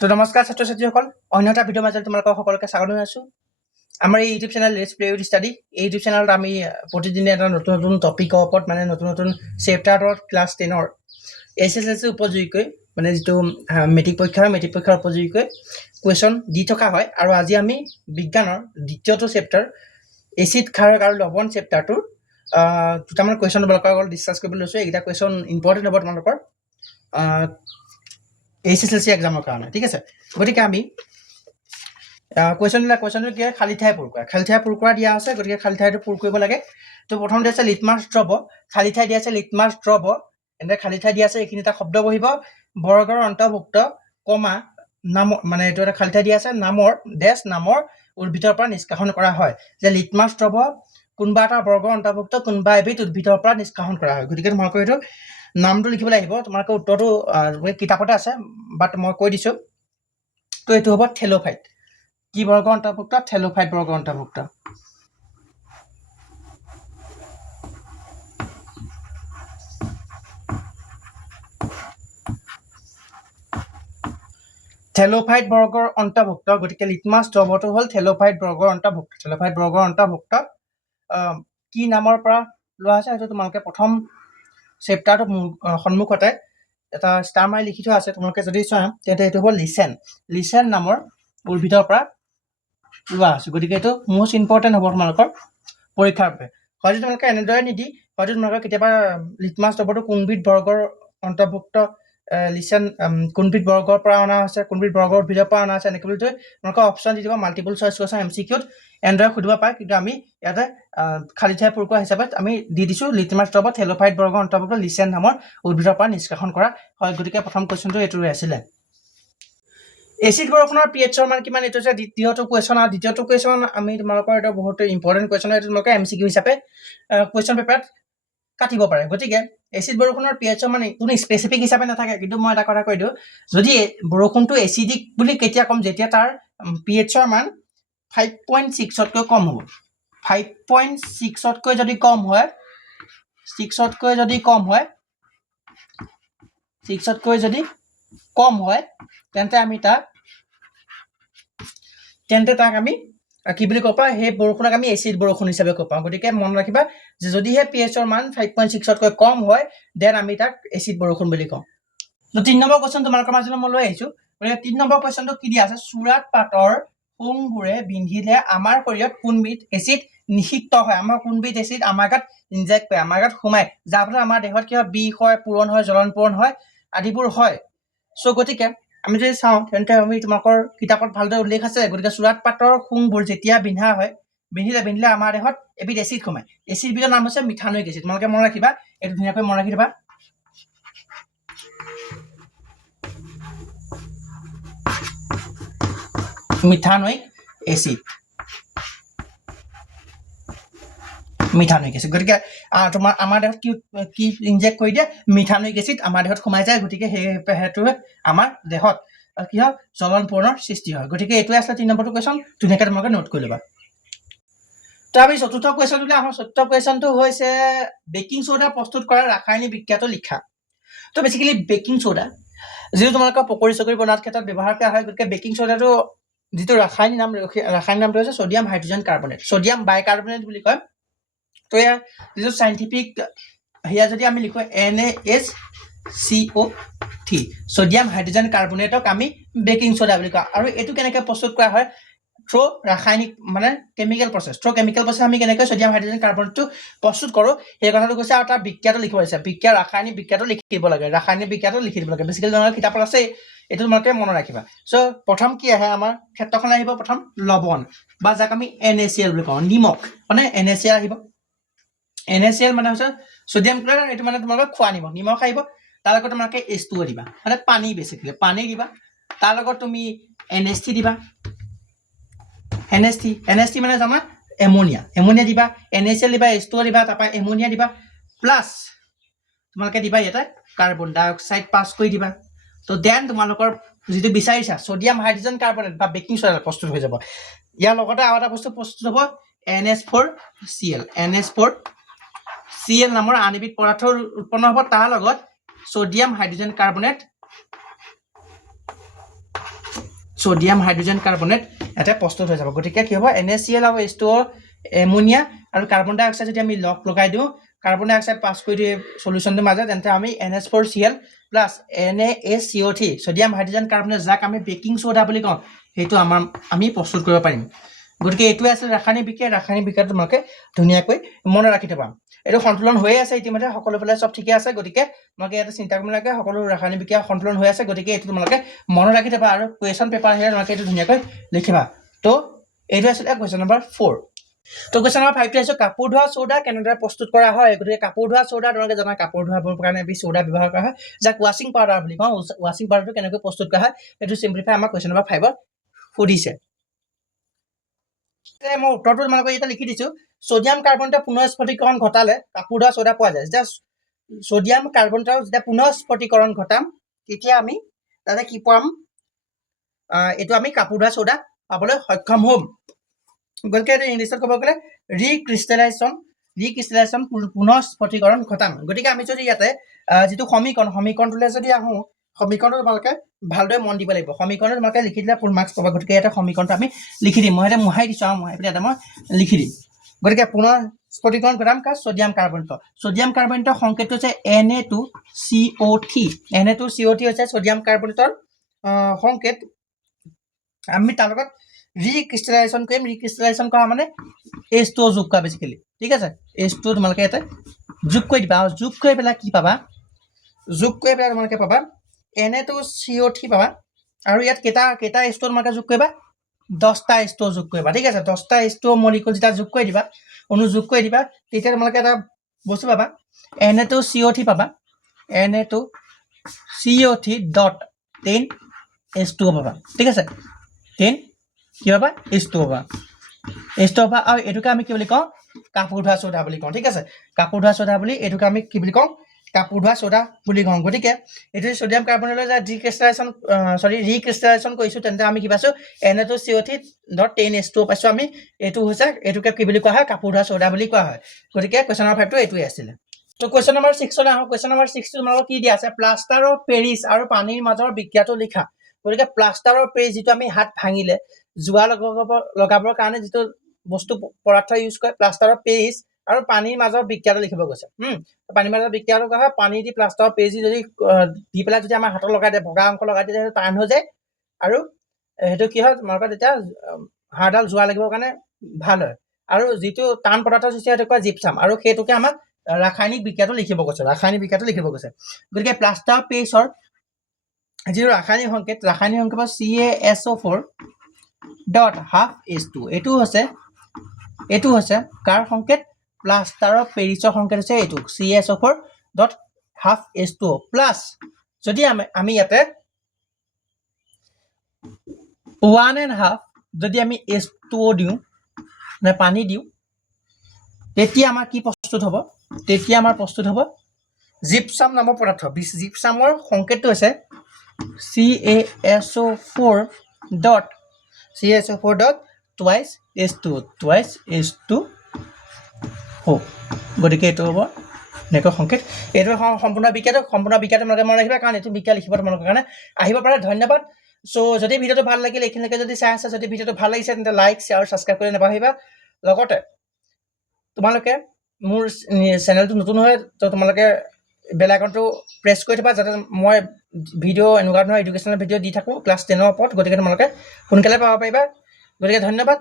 তো নমস্কাৰ ছাত্ৰ ছাত্ৰীসকল, অন্য এটা ভিডিঅ' মাজত তোমালোকক সকলোকে স্বাগতম জনাইছোঁ। আমাৰ এই YouTube channel let's play with study, এই ইউটিউব চেনেলত আমি প্ৰতিদিনে এটা নতুন নতুন টপিকৰ ওপৰত মানে নতুন নতুন চেপ্টাৰৰ ক্লাছ 10ৰ SSLC উপযোগীকৈ মানে যিটো মেট্ৰিক পৰীক্ষাৰ উপযোগীকৈ কুৱেশ্যন দি থকা হয়। আৰু আজি আমি বিজ্ঞানৰ দ্বিতীয়টো চেপ্টাৰ এচিড ক্ষাৰ আৰু লৱণ চেপ্টাৰটোৰ দুটামান কুৱেশ্যন তোমালোকৰ লগত ডিছকাছ কৰিবলৈ লৈছোঁ। এইকেইটা কুৱেশ্যন ইম্পৰ্টেণ্ট হ'ব তোমালোকৰ SSLC এক্সামৰ কাৰণে, ঠিক আছে। গতিকে আমি কুৱেশ্যনটো কি হয়, খালী ঠাই পূৰ কৰা দিয়া আছে। গতিকে খালী ঠাইটো পূৰ কৰিব লাগে। তো প্ৰথমতে আছে লিটমাছ দ্ৰৱ, খালী ঠাই দিয়া আছে লিটমাছ দ্ৰৱ, এনেদৰে খালী ঠাই দিয়া আছে। এইখিনি এটা শব্দ বহিব, বৰ্গৰ অন্তৰ্ভুক্ত কমা নাম, মানে এইটো এটা খালী ঠাই দিয়া আছে, নামৰ উদ্ভিদৰ পৰা নিষ্কাশন কৰা হয়। যে লিটমাছ দ্ৰৱ কোনোবা এটা বৰ্গৰ অন্তৰ্ভুক্ত কোনোবা এবিধ উদ্ভিদৰ পৰা নিষ্কাশন কৰা হয়। গতিকে তোমালোকৰ এইটো নামটো লিখিবলৈ আহিব। তোমালোকৰ উত্তৰটো কিতাপতে আছে, বাট মই কৈ দিছোঁ। তো এইটো হ'ব থেলোফাইট। কি বৰ্গৰ অন্তৰ্ভুক্ত? থেলোফাইট বৰ্গৰ অন্তৰ্ভুক্ত। থেলোফাইট বৰ্গৰ অন্তৰ্ভুক্ত। গতিকে লিটমাছ দ্ৰৱটো হ'ল থেলোফাইট বৰ্গৰ অন্তৰ্ভুক্ত। কি নামৰ পৰা লোৱা আছে সেইটো তোমালোকে প্ৰথম চেপ্টাৰটো সন্মুখতে এটা ষ্টাৰ মাৰি লিখি থোৱা আছে। তোমালোকে যদি চোৱা তেন্তে এইটো হ'ব লিচেন নামৰ উদ্ভিদৰ পৰা লোৱা আছে। গতিকে এইটো মষ্ট ইম্পৰ্টেণ্ট হ'ব তোমালোকৰ পৰীক্ষাৰ বাবে। হয়তো তোমালোকে এনেদৰে নিদি, হয়তো তোমালোকৰ কেতিয়াবা লিটমাছ দ্ৰৱটো কোনবিধ বৰ্গৰ অন্তৰ্ভুক্ত লিচেন কোনবিধ বৰ্গৰ পৰা অনা হৈছে, কোনবিধ বৰ্গৰ উদ্ভিদৰ পৰা অনা হৈছে, এনেকৈ বুলি তোমালোকৰ অপশ্যন দি দিব। মাল্টিপল চইচ কুৱেশ্যন MCQত এনেদৰে সুধিব পাৰে, কিন্তু আমি ইয়াতে খালী ঠাই পূৰ কৰা হিচাপত আমি দি দিছোঁ লিটমাছ দ্ৰৱ থেলোফাইট বৰ্গৰ অন্তৰ্ভুক্ত লিচেন নামৰ উদ্ভিদৰ পৰা নিষ্কাশন কৰা হয়। গতিকে প্ৰথম কুৱেশ্যনটো এইটো আছিলে। এচিড বৰষুণৰ pH মান কিমান? এইটো হৈছে দ্বিতীয়টো কুৱেশ্যন। আৰু দ্বিতীয়টো কুৱেশ্যন আমি তোমালোকৰ এটা বহুত ইম্পৰ্টেণ্ট কুৱেশ্যন, এইটো তোমালোকে MCQ হিচাপে কুৱেশ্যন পেপাৰত কাটিব পাৰে। গতিকে এচিড বৰষুণৰ pH মানে কোনো স্পেচিফিক হিচাপে নাথাকে, কিন্তু মই এটা কথা কৈ দিওঁ, যদি বৰষুণটো এচিডিক বুলি কেতিয়া ক'ম? যেতিয়া তাৰ pH মান 5.6তকৈ কম হ'ব। 5.6তকৈ যদি কম হয়, 6তকৈ যদি কম হয় তেন্তে তাক আমি কি বুলি ক'ব পাৰোঁ? সেই বৰষুণক আমি এচিড বৰষুণ হিচাপে ক'ব পাৰোঁ। গতিকে মনত ৰাখিবা যে যদিহে pH মান 5.6তকৈ কম হয়, দেন আমি তাক এচিড বৰষুণ বুলি কওঁ। তো 3 নম্বৰ কুৱেশ্যন তোমালোকৰ মাজলৈ মই লৈ আহিছোঁ। গতিকে 3 নম্বৰ কুৱেশ্যনটো কি দিয়া আছে? চুৰাত পাতৰ শুংবোৰে বিন্ধিলে আমাৰ শৰীৰত কোনবিধ এচিড নিষিক্ত হয়? আমাৰ কোনবিধ এচিড আমাৰ গাত ইনজেক্ট কৰে, আমাৰ গাত সোমায়, যাৰ ফলত আমাৰ দেহত কি হয়? বিষ হয়, পোৰণ হয়, জ্বলন পোৰণ হয়, আদিবোৰ হয়। চ' গতিকে আমি যদি চাওঁ তেন্তে আমি তোমালোকৰ কিতাপত ভালদৰে উল্লেখ আছে। গতিকে চুৰাত পাতৰ শুংবোৰ যেতিয়া বিন্ধিলে আমাৰ দেহত এবিধ এচিড সোমায়। এচিডবিধৰ নাম হৈছে মিথানয়িক এচিড। তোমালোকে মনত ৰাখিবা, এইটো ধুনীয়াকৈ মনত ৰাখি দিবা। Methanoic acid. গতিকে তোমাৰ আমাৰ দেহত কি ইনজেক্ট কৰি দিয়ে? মিথানয়িক এচিড আমাৰ দেহত সোমাই যায়। গতিকে সেইটোৱে আমাৰ দেহত কি হয়? জ্বলন পোৰণৰ সৃষ্টি হয়। গতিকে এইটোৱে আছিলে 3 নম্বৰটো কুৱেশ্যন, ধুনীয়াকৈ তোমালোকে নোট কৰি ল'বা। তো আমি চতুৰ্থ কুৱেশ্যনটোলৈ আহোঁ। চতুৰ্থ কুৱেশ্যনটো হৈছে বেকিং চ'ডা প্ৰস্তুত কৰাৰ ৰাসায়নিক বিক্ৰিয়াটো লিখা। তো বেছিকেলি বেকিং চ'ডা যিটো তোমালোকৰ পকৰি চকৰি বনোৱাৰ ক্ষেত্ৰত ব্যৱহাৰ কৰা হয়। গতিকে বেকিং চ'ডাটো যিটো ৰাসায়নিক নামটো হৈছে sodium hydrogen carbonate, sodium bicarbonate বুলি কয়। তো ইয়াৰ যিটো চাইণ্টিফিক সেয়া যদি আমি লিখোঁ NaHCO3, ছ'ডিয়াম হাইড্ৰজেন কাৰ্বনেটক আমি বেকিং চ'ডা বুলি কওঁ। আৰু এইটো কেনেকৈ প্ৰস্তুত কৰা হয়? থ্ৰু ৰাসায়নিক মানে কেমিকেল প্ৰচেছ আমি কেনেকৈ ছ'ডিয়াম হাইড্ৰজেন কাৰ্বনেটটো প্ৰস্তুত কৰোঁ সেই কথাটো কৈছে। আৰু তাৰ বিক্ৰিয়াটো লিখিব দিছে, ৰাসায়নিক বিক্ৰিয়াটো লিখি দিব লাগে, বেছিকেলি তোমালোকৰ কিতাপত আছে, এইটো তোমালোকে মনত ৰাখিবা। চ' প্ৰথম কি আহে? আমাৰ ক্ষেত্ৰখন আহিব প্ৰথম লৱণ, বা যাক আমি NaCl বুলি কওঁ, নিমখ মানে NaCl আহিব। NaCl মানে হৈছে ছ'ডিয়াম ক্লৰাইড, এইটো মানে তোমালোকৰ খোৱা নিমখ আহিব। তাৰ লগত তোমালোকে H2O দিবা, মানে পানী, বেছিকেলি পানী দিবা। তাৰ লগত তুমি NH3 দিবা। NH3 মানে জানা এমনিয়া দিবা, NaCl দিবা, H2O দিবা, তাৰপৰা এমনিয়া দিবা, প্লাছ তোমালোকে দিবা ইয়াতে কাৰ্বন ডাই অক্সাইড পাছ কৰি দিবা। তো দেন তোমালোকৰ যিটো বিচাৰিছা ছ'ডিয়াম হাইড্ৰজেন কাৰ্বনেট বা বেকিং চ'ডা প্ৰস্তুত হৈ যাব। ইয়াৰ লগতে আৰু এটা বস্তু প্ৰস্তুত হ'ব NH4Cl নামৰ আন এবিধ পদাৰ্থ উৎপন্ন হ'ব। তাৰ লগত sodium hydrogen carbonate sodium hydrogen carbonate এটা প্ৰস্তুত হৈ যাব গতিকে কি হ'ব NaCl আৰু H2O এমোনিয়া আৰু কাৰ্বন ডাই অক্সাইড যদি আমি লগাই দিওঁ কাৰ্বন ডাই অক্সাইড পাছ কৰি দিয়ে সলিউশনটোৰ মাজত তেন্তে আমি NH4Cl plus NaCO3 sodium hydrogen carbonate যাক আমি বেকিং সোডা বুলি কওঁ সেইটো আমি প্ৰস্তুত কৰিব পাৰিম গতিকে এইটোৱে আছিল ৰাসায়নিক বিক্ৰিয়া তোমালোকে ধুনীয়াকৈ মনত ৰাখি থবা এইটো সন্তুলন হৈ আছে ইতিমধ্যে সকলো ফালে সব ঠিকে আছে গতিকে তোমালোকে এটা চিন্তা কৰিব নালাগে সকলো ৰাসায়নিক বিক্ৰিয়া সন্তুলন হৈ আছে গতিকে এইটো তোমালোকে মনত ৰাখি থবা আৰু কুৱেশ্যন পেপাৰ আহিলে তোমালোকে এইটো ধুনীয়াকৈ লিখিবা তো এইটো আছিল কুৱেশ্যন নম্বৰ 4 তো কুৱেশ্যন নম্বৰ 5 টো আছে কাপোৰ ধোৱা সোডা কেনেদৰে প্ৰস্তুত কৰা হয় গতিকে কাপোৰ ধোৱা সোডা তোমালোকে জানা কাপোৰ ধোৱাৰ কাৰণে আমি সোডা ব্যৱহাৰ কৰা হয় যাক ৱাশ্বিং পাউডাৰ বুলি কওঁ ৱাশ্বিং পাউডাৰটো কেনেকৈ প্ৰস্তুত কৰা হয় এইটো সিম্পলিফাই আমাৰ কুৱেশ্যন নম্বৰ 5 ত সুধিছে মই উত্তৰটো তোমালোকক এটা লিখি দিছো সোডিয়াম কাৰ্বনেটে পুনঃস্ফটিকৰণ ঘটালে কাপোৰ ধোৱা সোডা পোৱা যায় যেতিয়া সোডিয়াম কাৰ্বনেটৰ যেতিয়া পুনঃস্ফটিকৰণ ঘটাম তেতিয়া আমি তাতে কি পাম এইটো আমি কাপোৰ ধোৱা সোডা পাবলৈ সক্ষম হ'ম গতিকে এইটো ইংলিছত ক'ব গ'লে ৰিক্ৰিষ্টেলাইজেশ্যন পুনঃস্ফটিকৰণ ঘটাম গতিকে আমি যদি ইয়াতে যিটো সমীকৰণটোলৈ যদি আহোঁ সমীকৰণটো তোমালোকে ভালদৰে মন দিব লাগিব সমীকৰণটো তোমালোকে লিখি দিলে ফুল মাৰ্কছ পাবা গতিকে এটা সমীকৰণটো আমি লিখি দিম মই এটা মোহাই দিছোঁ আৰু মোহাই পেলাই এটা মই লিখি দিম গতিকে পুনঃস্ফটিকৰণ ঘটাম সোডিয়াম কাৰ্বনেটৰ সংকেতটো হৈছে Na2CO3 হৈছে সোডিয়াম কাৰ্বনেটৰ সংকেত আমি তাৰ লগত ৰিক্ৰিষ্টেলাইজেশ্যন কৰা মানে H2O যোগ কৰা বেছিকেলি ঠিক আছে H2O তোমালোকে ইয়াতে যোগ কৰি দিবা আৰু যোগ কৰি পেলাই কি পাবা তোমালোকে পাবা Na2CO3 পাবা আৰু ইয়াত কেইটা H2O তোমালোকে যোগ কৰিবা 10টা H2O যোগ কৰিবা ঠিক আছে 10টা H2O মলিকুল যেতিয়া যোগ কৰি দিবা অনুযোগ কৰি দিবা তেতিয়া তোমালোকে এটা বস্তু পাবা Na2CO3 পাবা Na2CO3.10 H2O পাবা ঠিক আছে 10 কি পাবা H2O পাবা আৰু এটোকে আমি কি বুলি কওঁ কাপোৰ ধোৱা সোডা বুলি কওঁ ঠিক আছে কাপোৰ ধোৱা সোডা বুলি এটোকে আমি কি বুলি কওঁ কাপোৰ ধোৱা সোডা বুলি কওঁ গতিকে এইটো সোডিয়াম কাৰ্বনেটৰ যে ৰিক্ৰিষ্টেলাইজেশ্যন কৰিছো তেন্তে আমি কি পাইছো Na2CO3.10 H2O পাইছো আমি এইটোকে কি বুলি কোৱা হয় কাপোৰ ধোৱা সোডা বুলি কোৱা হয় গতিকে কুৱেশ্যন নম্বৰ 5 টো এইটোৱে আছিল তো কুৱেশ্যন নম্বৰ 6 লৈ আহোঁ কুৱেশ্যন নম্বৰ 6 টো তোমালোকক কি দিয়া আছে প্লাষ্টাৰ অফ পেৰিছ আৰু পানীৰ মাজৰ বিক্ৰিয়াটো লিখা গতিকে প্লাষ্টাৰ অফ পেৰিছ যিটো আমি হাত ভাঙিলে জোৱা লগাবৰ কাৰণে যিটো বস্তু পদাৰ্থ ইউজ কৰে প্লাষ্টাৰ অফ পেৰিছ আৰু পানীৰ মাজৰ বিক্ৰিয়াটো লিখিব গৈছে পানীৰ মাজৰ বিক্ৰিয়াটো কোৱা হয় পানী দি প্লাষ্টাৰ অফ পেৰিছ যদি দি পেলাই যদি আমাৰ হাতত লগাই দিয়ে ভগা অংশ লগাই দিয়ে সেইটো টান হৈ যায় আৰু সেইটো কি হয় তোমালোকৰ তেতিয়া হাড়ডাল জোৱা লাগিবৰ কাৰণে ভাল হয় আৰু যিটো টান পদাৰ্থ সৃষ্টি হয় সেইটো কয় জিপচাম আৰু সেইটোকে আমাক ৰাসায়নিক বিক্ৰিয়াটো লিখিব গৈছে গতিকে প্লাষ্টাৰ অফ পেৰিছৰ যিটো ৰাসায়নিক সংকেত CaSO4.12H2 এইটো হৈছে কাৰ সংকেত প্লাষ্টাৰ অফ পেৰিছৰ সংকেত হৈছে এইটো CaSO4.12H2 প্লাছ যদি আমি ইয়াতে 1.5 যদি আমি H2O দিওঁ মানে পানী দিওঁ তেতিয়া আমাৰ কি প্ৰস্তুত হ'ব জিপচাম নামৰ পদাৰ্থ জিপচামৰ সংকেতটো হৈছে CaSO4.2H2O গতিকে এইটো হ'ব নেটৰ সংকেত এইটো সম্পূৰ্ণ বিক্ৰিয়াটো তোমালোকে মনত ৰাখিবা কাৰণ এইটো বিক্ৰিয়া লিখিব তোমালোকৰ কাৰণে আহিব পাৰে ধন্যবাদ সো যদি ভিডিওটো ভাল লাগিলে এইখিনিলৈকে যদি চাই আছে যদি ভিডিওটো ভাল লাগিছে তেন্তে লাইক শ্বেয়াৰ সাবস্ক্ৰাইব কৰি নাপাহৰিবা লগতে তোমালোকে মোৰ চেনেলটো নতুন হয় তো তোমালোকে বেল আইকনটো প্ৰেছ কৰি থবা যাতে মই ভিডিও এনেকুৱা ধৰণৰ এডুকেশ্যনেল ভিডিও দি থাকোঁ ক্লাছ 10ৰ ওপৰত গতিকে তোমালোকে সোনকালে পাব পাৰিবা গতিকে ধন্যবাদ